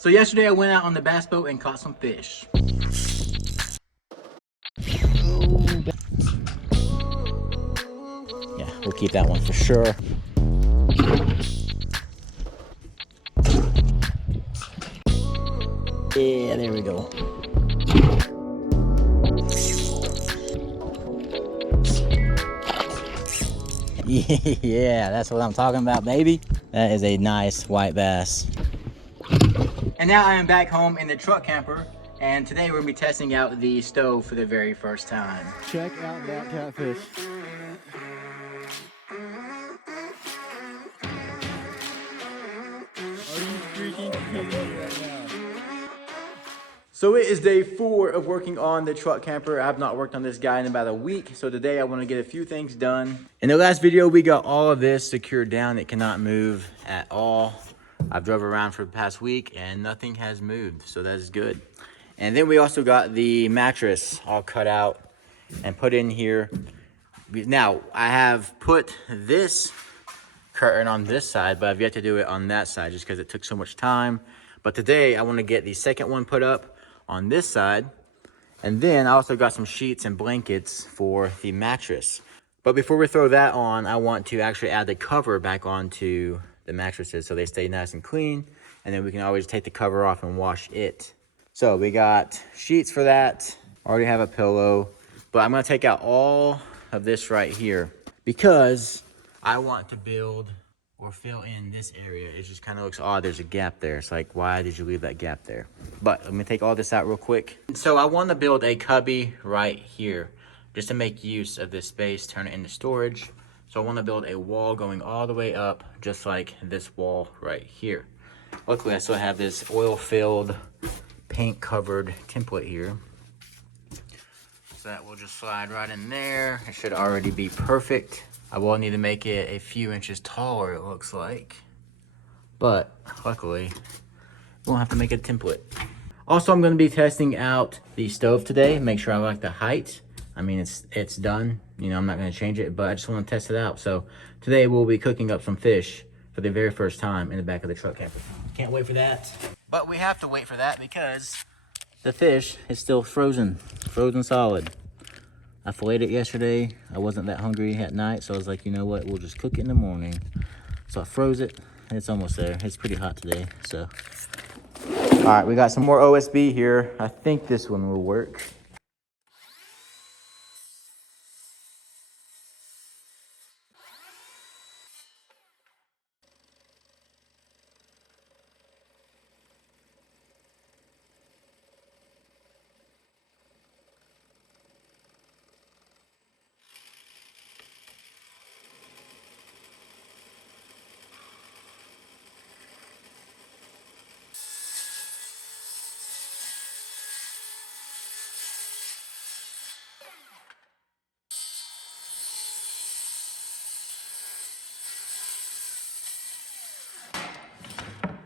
So yesterday I went out on the bass boat and caught some fish. Yeah, we'll keep that one for sure. Yeah, there we go. Yeah, that's what I'm talking about, baby. That is a nice white bass. And now I am back home in the truck camper, and today we're gonna be testing out the stove for the very first time. Check out that catfish. Are you freaking kidding me right now? So it is day 4 of working on the truck camper. I've not worked on this guy in about a week, so today I want to get a few things done. In the last video, we got all of this secured down. It cannot move at all. I've drove around for the past week and nothing has moved, so that is good. And then we also got the mattress all cut out and put in here. Now, I have put this curtain on this side, but I've yet to do it on that side just because it took so much time. But today, I want to get the second one put up on this side. And then I also got some sheets and blankets for the mattress. But before we throw that on, I want to actually add the cover back onto the mattresses so they stay nice and clean. And then we can always take the cover off and wash it. So we got sheets for that. Already have a pillow. But I'm going to take out all of this right here because I want to build or fill in this area. It just kind of looks odd. There's a gap there. It's like, why did you leave that gap there? But let me take all this out real quick. So I want to build a cubby right here just to make use of this space, turn it into storage. So I want to build a wall going all the way up, just like this wall right here. Luckily, I still have this oil-filled, paint-covered template here. So that will just slide right in there. It should already be perfect. I will need to make it a few inches taller, it looks like. But luckily, we won't have to make a template. Also, I'm going to be testing out the stove today. Make sure I like the height. I mean, it's done. You know, I'm not going to change it, but I just want to test it out. So today we'll be cooking up some fish for the very first time in the back of the truck camper. Can't wait for that. But we have to wait for that because the fish is still frozen solid. I filleted it yesterday. I wasn't that hungry at night, so I was like, you know what? We'll just cook it in the morning. So I froze it, and it's almost there. It's pretty hot today, so. All right, we got some more OSB here. I think this one will work.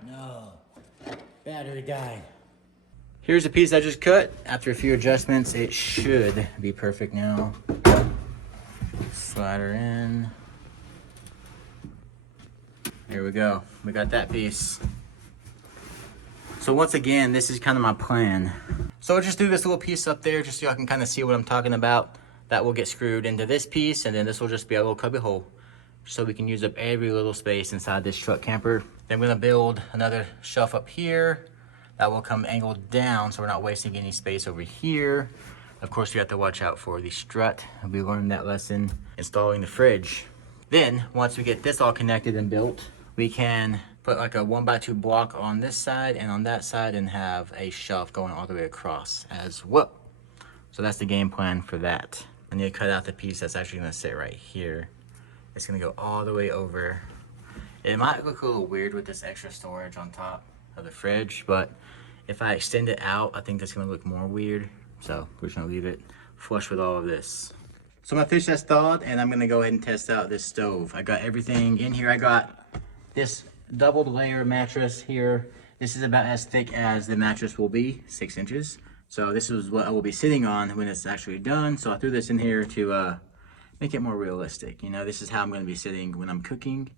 No, battery died. Here's a piece I just cut. After a few adjustments, it should be perfect now. Slide her in. Here we go. We got that piece. So once again, this is kind of my plan. So I'll just do this little piece up there just so y'all can kind of see what I'm talking about. That will get screwed into this piece, and then this will just be a little cubby hole. So we can use up every little space inside this truck camper. Then I'm gonna build another shelf up here that will come angled down so we're not wasting any space over here. Of course, you have to watch out for the strut. We learned that lesson installing the fridge. Then, once we get this all connected and built, we can put like a 1x2 block on this side and on that side and have a shelf going all the way across as well. So that's the game plan for that. I need to cut out the piece that's actually gonna sit right here. It's gonna go all the way over. It might look a little weird with this extra storage on top of the fridge, but if I extend it out, I think that's gonna look more weird. So we're just gonna leave it flush with all of this. So my fish has thawed, and I'm gonna go ahead and test out this stove. I got everything in here. I got this doubled layer mattress here. This is about as thick as the mattress will be, 6 inches. So this is what I will be sitting on when it's actually done. So I threw this in here to make it more realistic. You know, this is how I'm gonna be sitting when I'm cooking.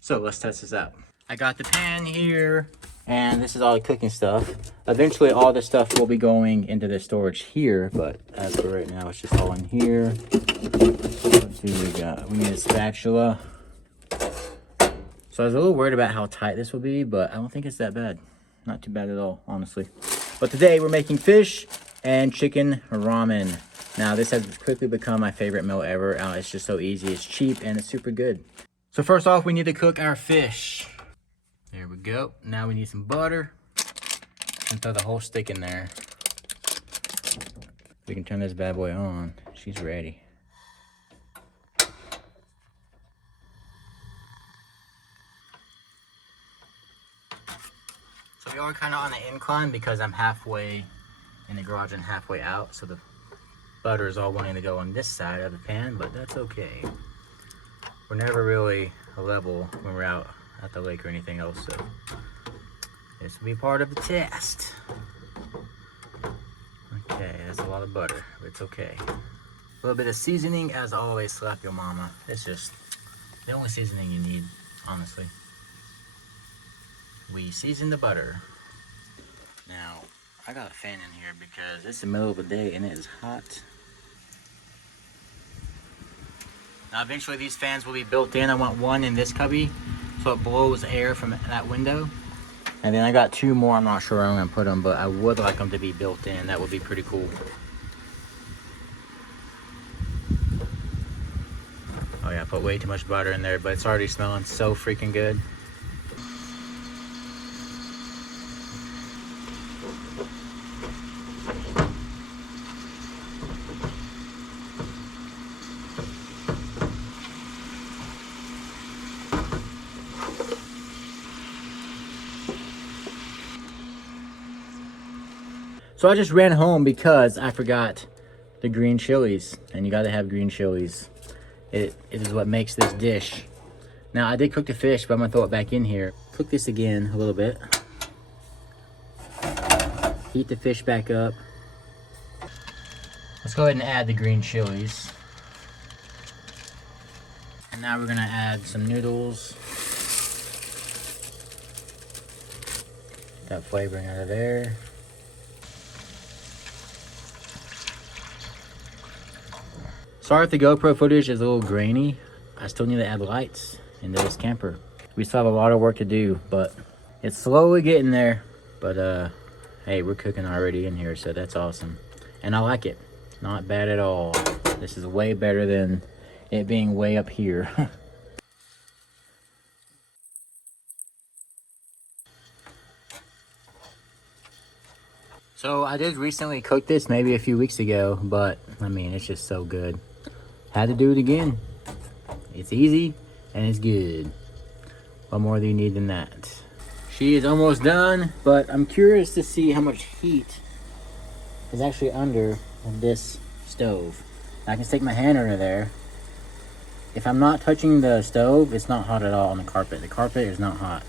So let's test this out. I got the pan here, And this is all the cooking stuff. Eventually all this stuff will be going into the storage here, but as for right now, it's just all in here. Let's see what we got. We need a spatula. So I was a little worried about how tight this will be, but I don't think it's that bad. Not too bad at all, honestly. But today we're making fish and chicken ramen. Now this has quickly become my favorite meal ever. It's just so easy, it's cheap, and it's super good. So first off, we need to cook our fish. There we go. Now we need some butter. And throw the whole stick in there. We can turn this bad boy on. She's ready. So we are kind of on the incline because I'm halfway in the garage and halfway out. So the butter is all wanting to go on this side of the pan, but that's okay. We're never really level when we're out at the lake or anything else, so this will be part of the test. Okay, that's a lot of butter, but it's okay. A little bit of seasoning, as always. Slap your mama. It's just the only seasoning you need, honestly. We season the butter. Now, I got a fan in here because it's the middle of the day and it is hot. Now eventually these fans will be built in. I want one in this cubby so it blows air from that window. And then I got two more. I'm not sure where I'm gonna put them, but I would like them to be built in. That would be pretty cool. Oh yeah, I put way too much butter in there, but it's already smelling so freaking good. So I just ran home because I forgot the green chilies, and you gotta have green chilies. It is what makes this dish. Now I did cook the fish, but I'm gonna throw it back in here. Cook this again a little bit. Heat the fish back up. Let's go ahead and add the green chilies. And now we're gonna add some noodles. Get that flavoring out of there. Sorry if the GoPro footage is a little grainy. I still need to add lights into this camper. We still have a lot of work to do, but it's slowly getting there. But hey, we're cooking already in here, so that's awesome. And I like it. Not bad at all. This is way better than it being way up here. So I did recently cook this maybe a few weeks ago, but I mean, it's just so good. Had to do it again. It's easy and it's good. What more do you need than that? She is almost done, but I'm curious to see how much heat is actually under this stove. I can stick my hand under there. If I'm not touching the stove, it's not hot at all on the carpet. The carpet is not hot.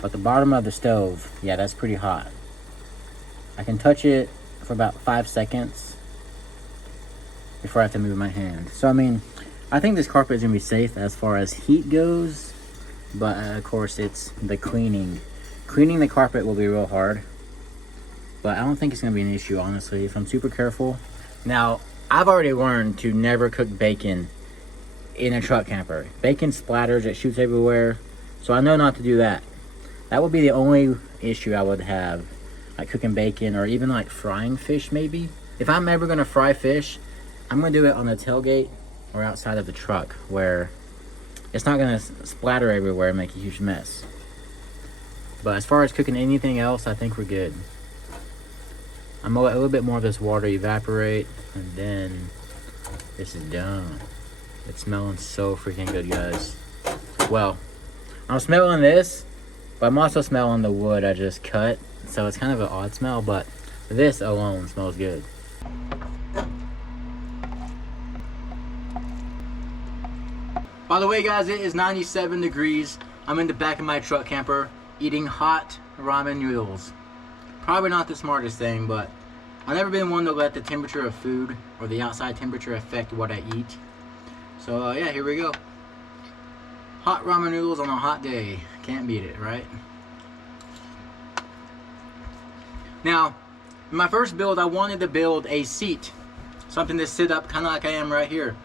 But the bottom of the stove, yeah, that's pretty hot. I can touch it for about 5 seconds before I have to move my hand. So I mean, I think this carpet is gonna be safe as far as heat goes, but of course it's the cleaning. Cleaning the carpet will be real hard, but I don't think it's gonna be an issue, honestly, if I'm super careful. Now, I've already learned to never cook bacon in a truck camper. Bacon splatters, it shoots everywhere, so I know not to do that. That would be the only issue I would have, like cooking bacon or even like frying fish maybe. If I'm ever gonna fry fish, I'm gonna do it on the tailgate or outside of the truck where it's not gonna splatter everywhere and make a huge mess. But as far as cooking anything else, I think we're good. I'm gonna let a little bit more of this water evaporate, and then this is done. It's smelling so freaking good, guys. Well, I'm smelling this, but I'm also smelling the wood I just cut. So it's kind of an odd smell, but this alone smells good. By the way, guys, it is 97 degrees. I'm in the back of my truck camper eating hot ramen noodles. Probably not the smartest thing, but I've never been one to let the temperature of food or the outside temperature affect what I eat. So yeah, here we go. Hot ramen noodles on a hot day. Can't beat it, right? Now, in my first build, I wanted to build a seat, something to sit up kind of like I am right here.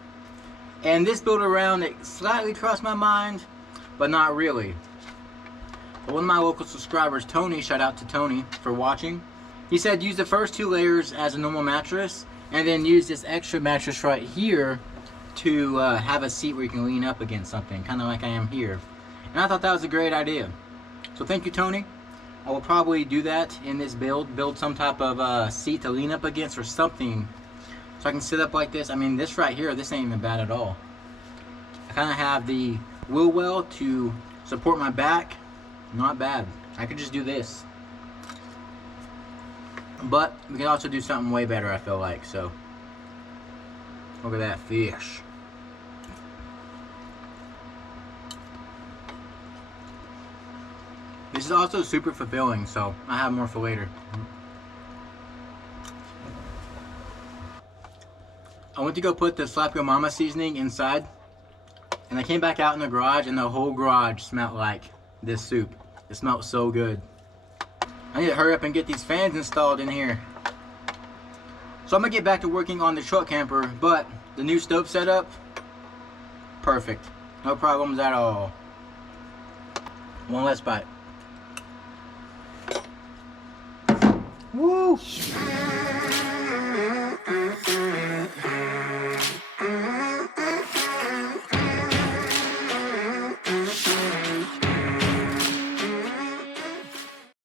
And this build around, it slightly crossed my mind, but not really. But one of my local subscribers, Tony, shout out to Tony for watching. He said use the first 2 layers as a normal mattress, and then use this extra mattress right here to have a seat where you can lean up against something, kind of like I am here. And I thought that was a great idea. So thank you, Tony. I will probably do that in this build some type of seat to lean up against or something, so I can sit up like this. I mean, this right here, this ain't even bad at all. I kind of have the wheel well to support my back. Not bad. I could just do this. But we can also do something way better, I feel like. So look at that fish. This is also super fulfilling, so I have more for later. I went to go put the Slap Your Mama seasoning inside, and I came back out in the garage, and the whole garage smelled like this soup. It smelled so good. I need to hurry up and get these fans installed in here. So I'm gonna get back to working on the truck camper, but the new stove setup, perfect. No problems at all. One less bite. Woo!